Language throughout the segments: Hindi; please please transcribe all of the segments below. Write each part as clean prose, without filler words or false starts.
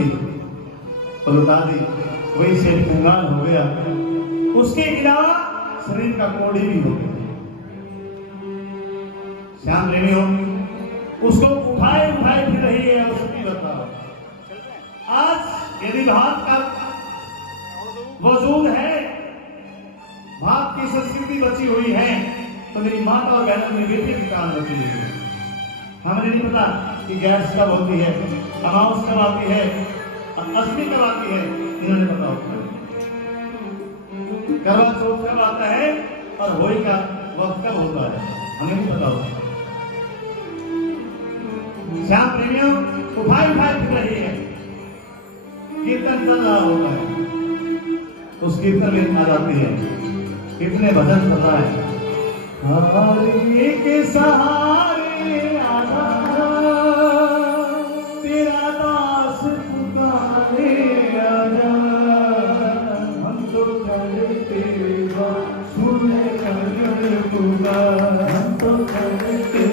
थी पलटा दी, वही से कंगाल हो गया। उसके अलावा शरीर का कोड़ी भी हो गया। श्याम प्रेमियों, उसको उठाए उठाए फिर रही है उसकी बताओ। आज यदि भाव का वजूद है, भाव की संस्कृति बची हुई है, तो मेरी माता और बहनों मेरी बेटी की काम बची हुई है। हमें नहीं पता कि गैस कब होती है, अमावस कब आती है, अष्टमी कब आती है, इन्होंने पता होता है। करवा चौथ कब आता है और होली का वक्त कब होता है, हमें नहीं पता होता। श्याम प्रेमियों, उठाए उठाए फिर रही है, कीर्तन चल रहा होता है, उस कीर्तन में आ जाती है, कितने भजन पता है। हारे के सहारे आजा, तेरा दास पुकारे आजा, हम तो करते सुने कर पुकार, हम तो करते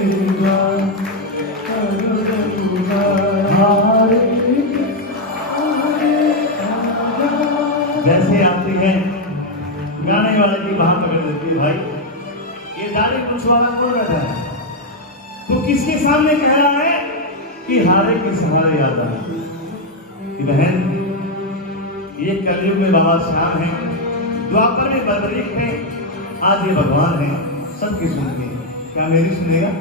जैसे आती है गाने वाले की बात पकड़ देती है। भाई ये दाढ़ी कुछ वाला कौन बैठा है, तो किसके सामने कह रहा है कि हारे के सहारे याद आए। बहन, ये कलयुग में बाबा श्याम है, द्वापर में बदरीक है, आज ये भगवान है, सबकी सुनिए। क्या मेरी सुनेगा?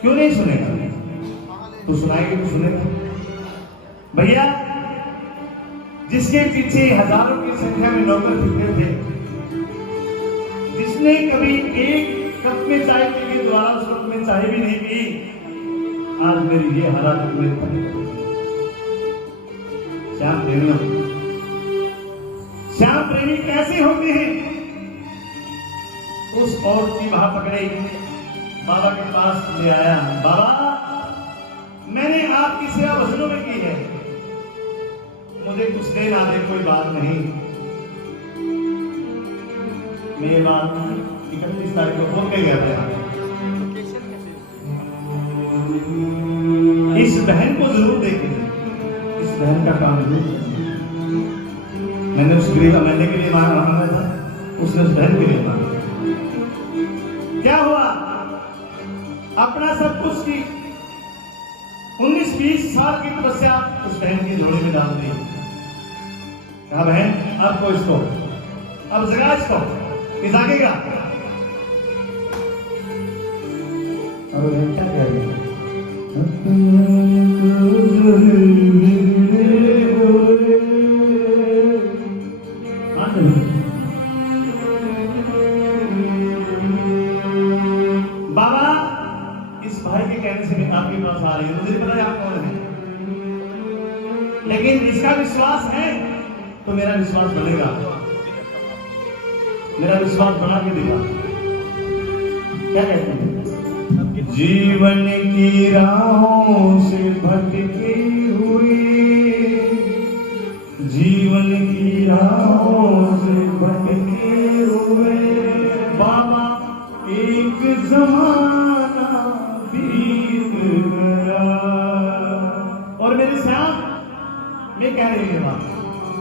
क्यों नहीं सुनेगा? तो सुनाएगी तो सुनेगा। भैया, जिसके पीछे हजारों की संख्या में नौकर फिरते थे, जिसने कभी एक कप में चाय पी के द्वारा उस कप में चाय भी नहीं पी, आज मेरी ये हालत में श्याम प्रेमी, श्याम प्रेमी कैसे होते हैं? उस औरत की बात पकड़े, बाबा के पास ले आया। बाबा, मैंने आपकी सेवा वचनों में की है, मुझे कुछ दे ना दे कोई बात नहीं। मेरी बात 31 तारीख को बोल के गया था। इस बहन को जरूर देखें, इस बहन का काम जरूर। मैंने उस गरीब महीने के लिए मांगा था, उसने उस बहन के लिए मांगा। क्या हुआ? अपना सब कुछ की 19-20 साल की तपस्या उस बहन की झोली में डाल दी। कहा बहन, आपको इसको अब जगा, इसको ये जागेगा। अब बहन क्या कह रही है? बाबा, इस भाई के कहने से मैं आपके पास आ रही हूँ, मुझे पता है आप कौन है, लेकिन इसका विश्वास है तो मेरा विश्वास बनेगा, मेरा विश्वास बना के देगा। क्या कहते हैं? जीवन की राहों से भटके हुए, जीवन की राहों से भटके हुए, बाबा एक जमाना बीत गया। और मेरे श्याम मैं कह रही हूँ,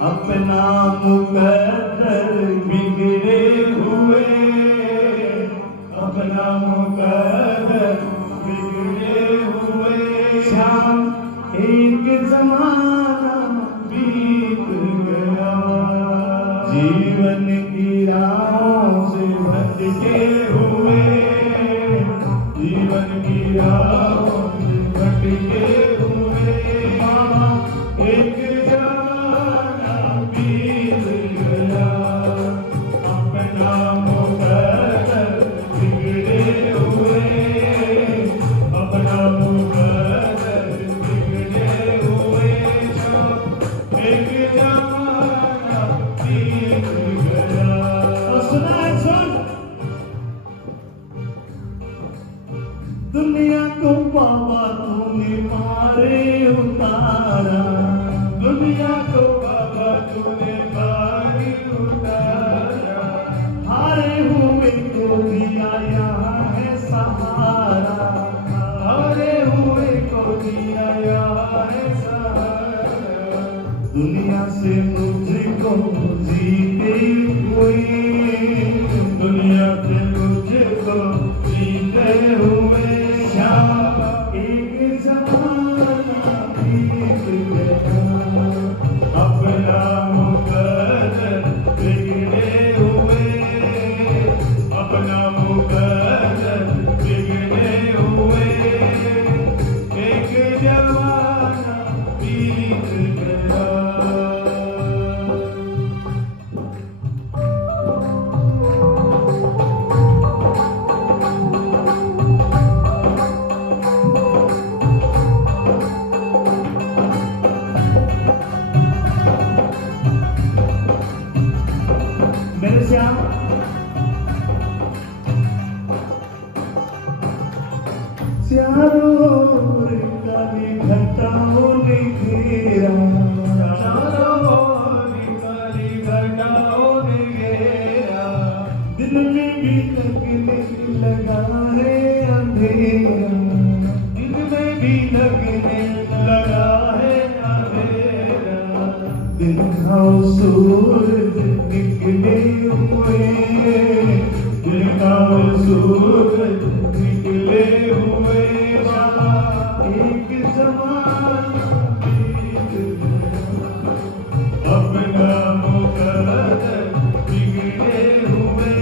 अपना मुकद्दर बिगड़े हुए, अपना मुकद्दर बिगड़े हुए, श्याम एक जमाना बीत गया। जीवन की राहों से भटके हुए, जीवन की राहों से भटके हुए, एक दुनिया को बाबा तूने मारे उतारा, दुनिया को बाबा तूने मारे उतारा, हारे हुए को दिया यहाँ है सहारा, हारे हुए को दिया यहाँ है सहारा। दुनिया से मुझको जीते हुए, दुनिया से मुझको जीते हुए श्याम एक जमाना बीत गया, अपना मुकद्दर बिगड़े हुए, अपना मुकद्दर बिगड़े हुए, एक जमाना बीत गया। मेरे श्याम चारों ओर काली घटाओं ने घेरा, चारों ओर काली घटाओं ने घेरा, दिल में भी लगने लगा है अंधेरा, दिल में भी लगने लगा है अंधेरा, दिन का सूरज निकले हुए, दिन का सूरज निकले हुए, एक जमाना बीत गया, अपना मुकद्दर बिगड़े हुए,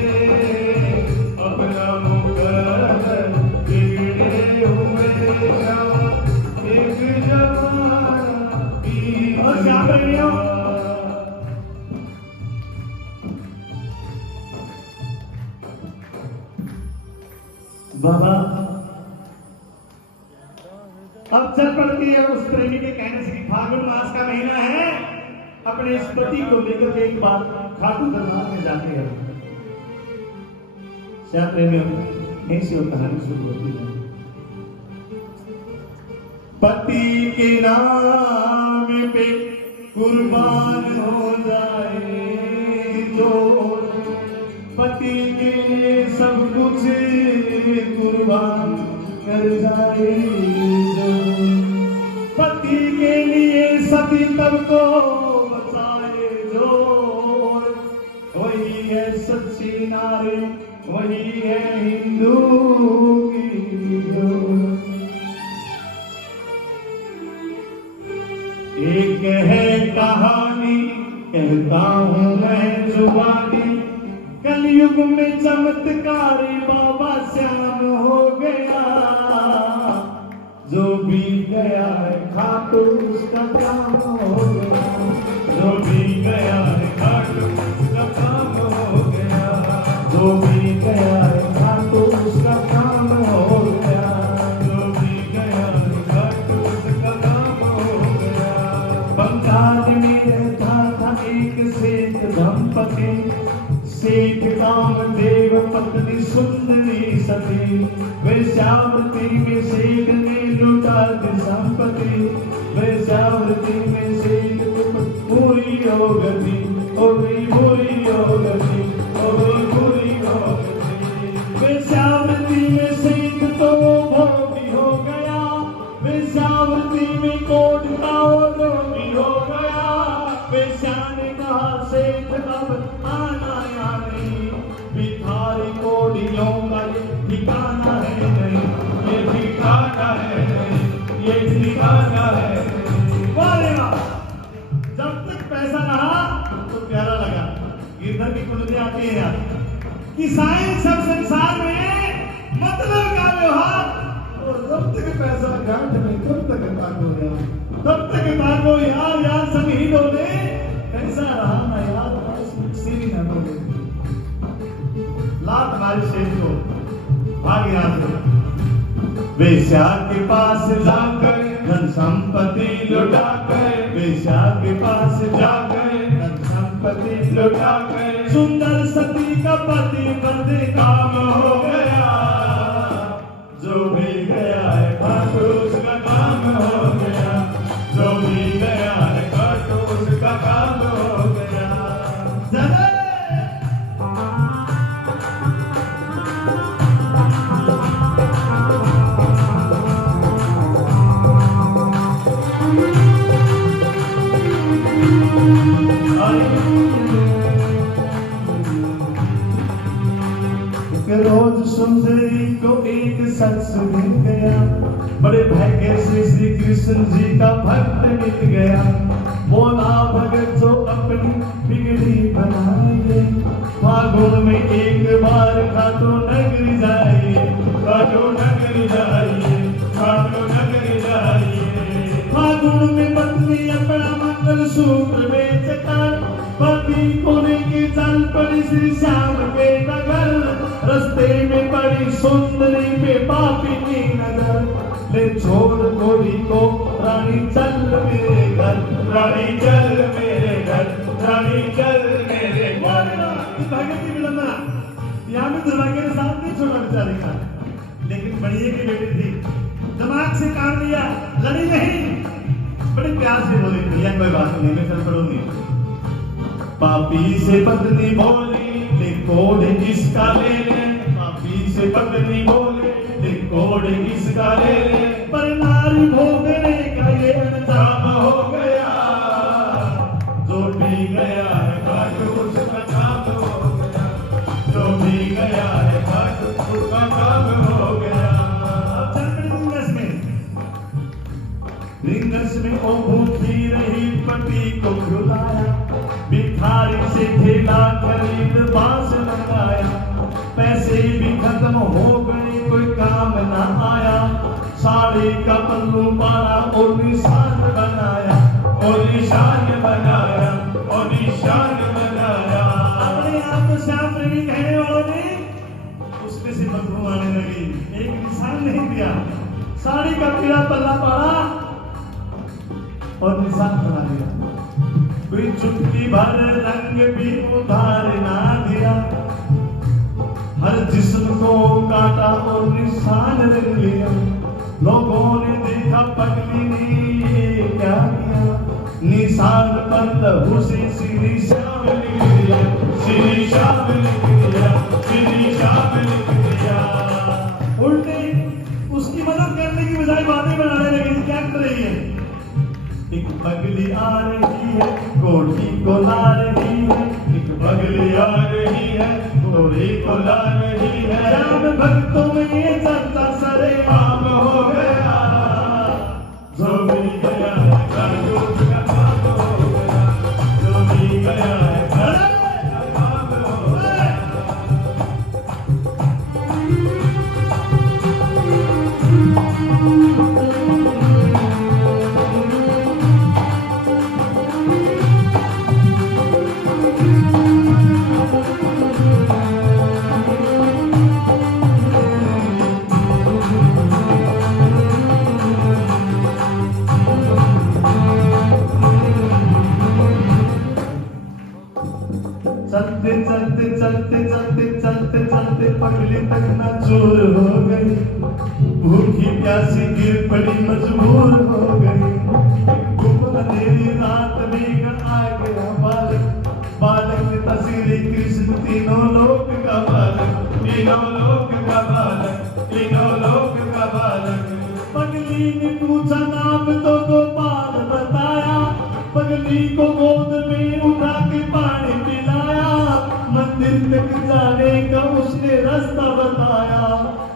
अपना मुकद्दर बिगड़े हुए, एक जमाना बीत गया। बाबा अब चल पड़ती है उस प्रेमी के कहने से कि फागुन मास का महीना है, अपने इस पति को लेकर एक बार खाटू दरबार में जाते हैं। श्याम प्रेमी ऐसी और कहानी शुरू होती है। पति के नाम पे कुर्बान हो जाए जो, पति के लिए सब कुछ कुर्बान कर जाए जो, पति के लिए सती तब को बचाए जो, वही है सच्ची नारी, वही है हिंदू की जो। एक है कहानी कहता हूँ मैं जुबानी, कलयुग में चमत्कारी बाबा श्याम हो गया, जो भी गया है खाटू उसका काम हो गया, जो भी गया है खाटू उसका काम हो गया, जो भी गया है खाटू उसका काम हो गया, जो भी गया है खाटू उसका काम हो गया। बंगाल में रहता था एक सेठ दंपति, सेठ कामदेव पत्नी सुंदरी सती, वैश्यावृत्ति में सेठ ने लुटा दी संपत्ति, वैश्यावृत्ति में सेठ पूरी हो गई, हो गई पूरी हो गई, हो गई पूरी हो गई। वैश्यावृत्ति में सेठ तो भोगी हो गया, वैश्यावृत्ति में कोट का रोगी हो गया, वैश्या ने कहा सेठ अब आना भिखारी कोड़ियों का ठिकाना है नहीं, ये ठिकाना है नहीं, ये ठिकाना है। वाह जब तक पैसा रहा तो प्यारा लगा। गिरधर की कुंडली आती है यार कि साइंस सब संसार में मतलब का व्यवहार, और जब तक पैसा गांठ में तब तक ताको यार, तब तक ताको यार, यार संग ही डोले, कैसा रहा ना यार, सीरी ना डोले। लात मारी शेख को भागी रात को, वेश्या के पास जाकर धन संपत्ति लुटाकर, वेश्या के पास जाकर धन संपत्ति लुटाकर, सुंदर सती का पति बंदे काम हो गया, जो भी गया है खाटू उसका काम हो गया, जो भी गया है खाटू उसका काम हो गया। रोज सुंदरी को एक शख्स मिल गया, बड़े भाग्य से श्री कृष्ण जी का भक्त मिल गया। बोला भगत जो अपनी बिगड़ी बनाइए, फागुन में एक बार खाटू नगरी जाइए, खाटू नगरी जाइए, खाटू नगरी जाइए। फागुन में पत्नी अपना मंगल सूत्र बेचकर पति को लेके चल पड़ी श्री श्याम के नगर। रस्ते में पड़ी सुंदरी पे पापी की नजर, ले छोड़ गोरी को रानी चल मेरे घर, रानी चल मेरे घर, रानी चल मेरे घर। भाग्य की विडंबना, यहाँ भी दुर्भाग्य के साथ नहीं छोड़ा बेचारे का, लेकिन बढ़िया की बेटी थी, दिमाग से काम लिया, लड़ी नहीं, बड़े प्यार से बोली भैया कोई बात नहीं मैं चल पड़ूंगी। पापी से पत्नी बोली ले कोड किसका ले ले, पापी से पत्नी बोले ले कोड किसका ले ले, पर नारी भोगने का ये अंजाम हो गया, जो भी गया है घाट उसका काम हो गया, जो भी गया है घाट उसका काम हो गया। अब चल पड़ी रिंगस में ओ भूखी रही पति को रुलाया, भिखारी से ठेला खरीद बांस लगाया, पैसे भी खत्म हो गए कोई काम ना आया, साड़ी का पल्लू पारा और निशान बनाया, और निशान बनाया, और निशान बनाया। अपने आप को श्याम प्रेमी कहने वालों ने उसमें से बदबू आने लगी, एक निशान नहीं दिया, साड़ी का पीला पल्ला पारा और निशान बना दिया, कोई चुटकी भर रंग भी उधार ना दिया, हर जिस्म को काटा और निशान रख लिया। लोगों ने देखा पगली ने क्या किया, निशान पर लहू से श्री श्याम लिख दिया, श्री श्याम लिख दिया, श्री श्याम लिख दिया। उल्टे उसकी मदद करने की बजाय बातें बनाने लगी, क्या कर रही है, एक पगली आ रही है कोठी को ला रही है, एक पगली आ रही है कोठी को ला रही है, श्याम भक्तों में ये चलता सरे आम हो गया, जो भी गया है घर उसका काम हो गया, जो भी गया है घर उसका काम हो गया। चलते चलते चलते चलते चलते चलते पगली तक ना चूर हो गई, भूखी प्यासी गिर पड़ी मजबूर हो गई। गुम अंधेरी रात में आ गया बालक, बालक था श्री कृष्ण तीनों लोक का बालक, तीनों लोक का बालक, तीनों लोक का बालक। पगली ने पूछा नाम तो गोपाल बताया, पगली को गोद में उठा के पानी पिलाया, मंदिर तक जाने का उसने रास्ता बताया,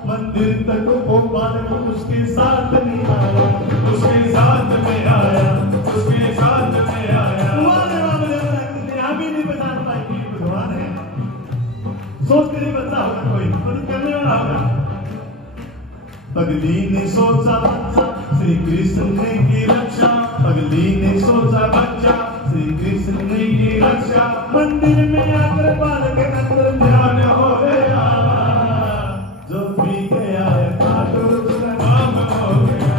मंदिर तक वो बालक उसके साथ नहीं आया, उसके साथ में आया, उसके साथ में आया। आप ही नहीं बता पाए कि भगवान है, सोच के नहीं बच्चा होगा कोई तो करने वाला होगा। पगली ने सोचा श्री कृष्ण ने की रक्षा, पगली ने सोचा बच्चा श्री कृष्ण ने की रक्षा, मंदिर में आकर बालक अंदर ध्यान हो गया, जो भी गया है ठाकुर उसका काम हो गया,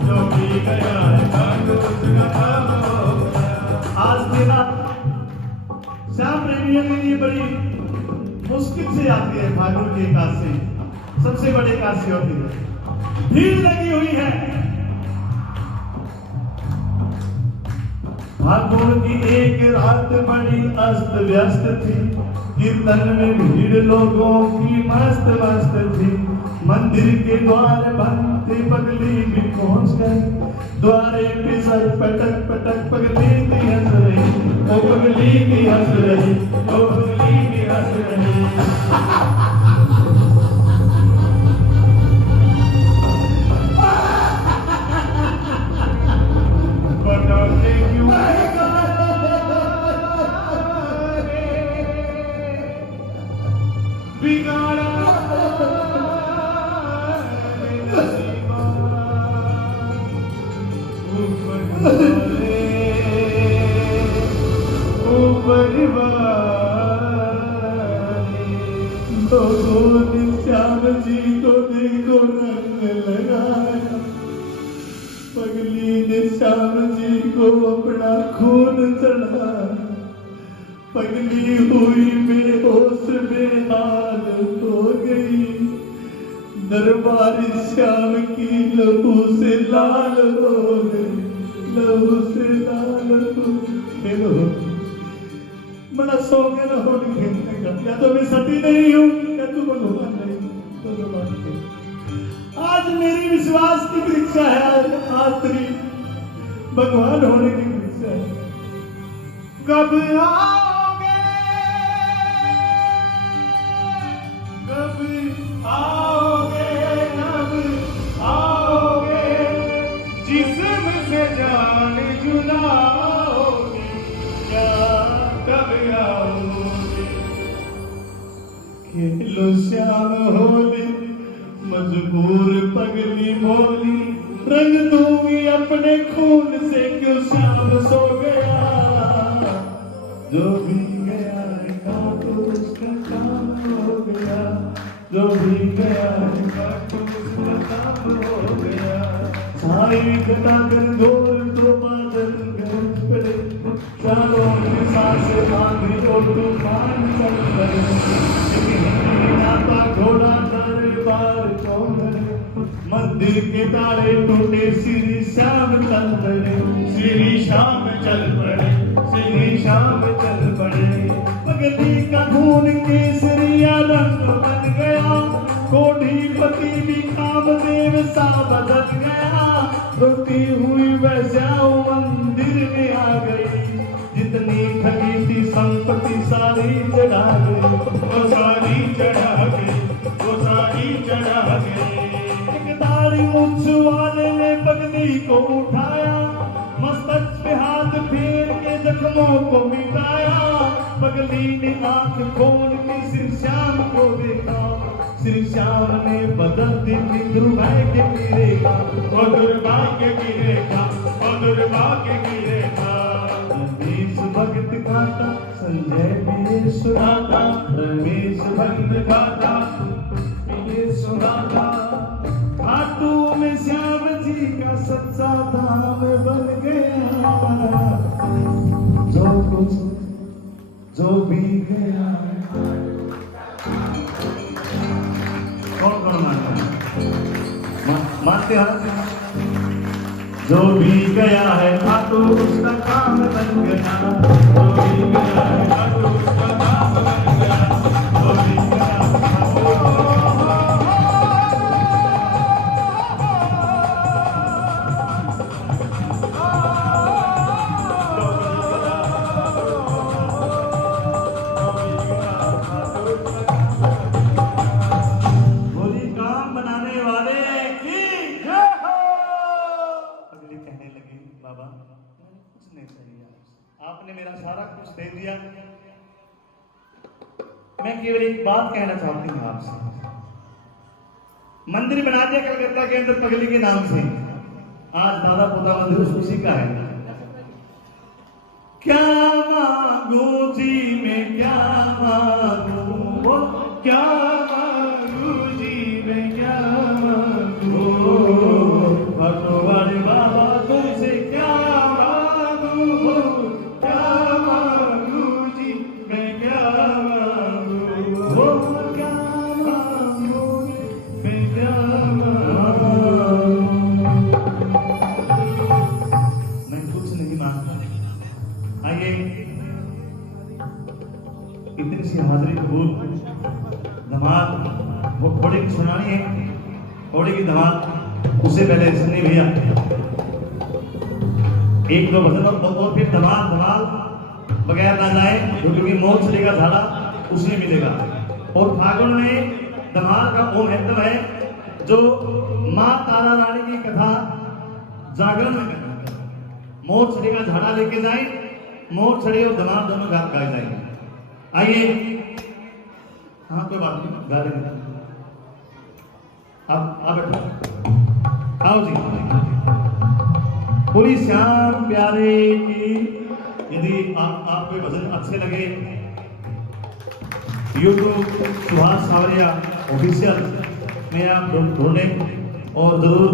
जो भी गया है ठाकुर उसका काम हो गया। आज मेरा श्याम प्रेमियों के लिए बड़ी मुश्किल से आती है फागुन की एकादशी, सबसे बड़ी एकादशी होती है, भीड़ लगी हुई है। फागुन की एक रात बड़ी अस्त व्यस्त थी, कीर्तन में भीड़ लोगों की मस्त मस्त थी, मंदिर के द्वार बंद थे, पगली भी पहुंच गई, द्वारे पे सर पटक पटक पगली की हंस रही, ओ पगली की हंस रही, ओ पगली की हंस रही। से क्यों बिगाड़ा श्याम जी को देखो रंग लगाया, पगली ने श्याम जी को अपना खून चढ़ाया, पगली हुई बेहोश बेहाल हो गई, दरबार श्याम की लहू से लाल हो गई, लहू से लाल हो गई। बड़ा शौक है ना होली खेलने का, या तो मैं सती नहीं हूँ या तो भगवान नहीं हूँ, तो भगवान के आज मेरी विश्वास की परीक्षा है, आज तेरी भगवान होने की परीक्षा है। कब आओगे, कब आओगे, कब आओगे, जिस्म से जान जुलाओगे क्या, कब आओगे। खेलो श्याम होली मजबूर पगली मोली, रंग दूंगी अपने खून से क्यों श्याम सो गया, जो भी गया तो उसका काम हो गया, जो भी गया तो उसका काम हो गया। सारी घटा कर गोल तो बादल गरज पड़े, चारों में सांसें बांधी और तूफान चल पड़े, नाता घोड़ा दरबार चौधरी, मंदिर के तारे टूटे, श्री श्याम चल पड़े, श्री श्याम चल पड़े, श्री श्याम चल पड़े। पगली का खून केसरिया रंग बन गया, कोढ़ीपति भी कामदेव सा बदल गया, रोती हुई वैश्याओं मंदिर में आ गई, जितनी ठगी थी संपत्ति सारी चढ़ा गई, वो सारी चढ़ा गई, वो सारी चढ़ा गई। एक दाढ़ी मूंछ वाले ने पगली को उठाया, मस्तक पे हाथ फेर के जख्मों को मिटाया, पगली ने आंख खोल के श्री श्याम को देखा, श्री श्याम ने बदल दी दुर्भाग्य की रेखा, वो दुर्भाग्य की रेखा, वो दुर्भाग्य की रेखा। रमेश भक्त गाता संजय भी ये सुनाता, रमेश भक्त गाता ये सुनाता, खाटू में श्याम जी का सच्चा धाम बन गया, जो कुछ जो भी गया। कौन मानता है? मानते हैं जो भी गया है खाटू उसका काम बन गया, जो भी गया है खाटू उसका काम बन गया, जो भी गया आपने मेरा सारा कुछ दे दिया, मैं केवल एक बात कहना चाहती हूँ आपसे। मंदिर बना दिया कलकत्ता के अंदर पगली के नाम से, आज दादा पोता मंदिर उसी का है। क्या मांगू जी मैं क्या मांगू, क्या मांगू जी मैं क्या मांगू, भगवान बाबा तुमसे क्या मांगू, क्या मांगू जी मैं क्या मांगू, क्या मांगू मैं क्या मांगू। मैं कुछ नहीं मांगता। आइए इतनी सी हाजिरी कबूल। धमाल वो घोड़े की सुनानी है, घोड़े की धमाल। उससे पहले सन्नी भैया एक दो भजन और फिर धमाल धमाल बगैर ना जाए, क्योंकि मोक्ष लेगा झाला उसे मिलेगा। और फागुन में धमाल का वो महत्व है, जो माँ तारा रानी की कथा जागरण में करना। मोर छड़े का झाड़ा लेके जाए, मोर छड़े और दमाद दोनों गाए जाएंगे। आइए, हाँ कोई बात नहीं, गा लेंगे। आप बैठो, आओ जी। पूरी श्याम प्यारे की यदि आपको ये भजन अच्छे लगे, यूट्यूब सुभाष सावरिया ऑफिशियल में आप ढूंढें और जरूर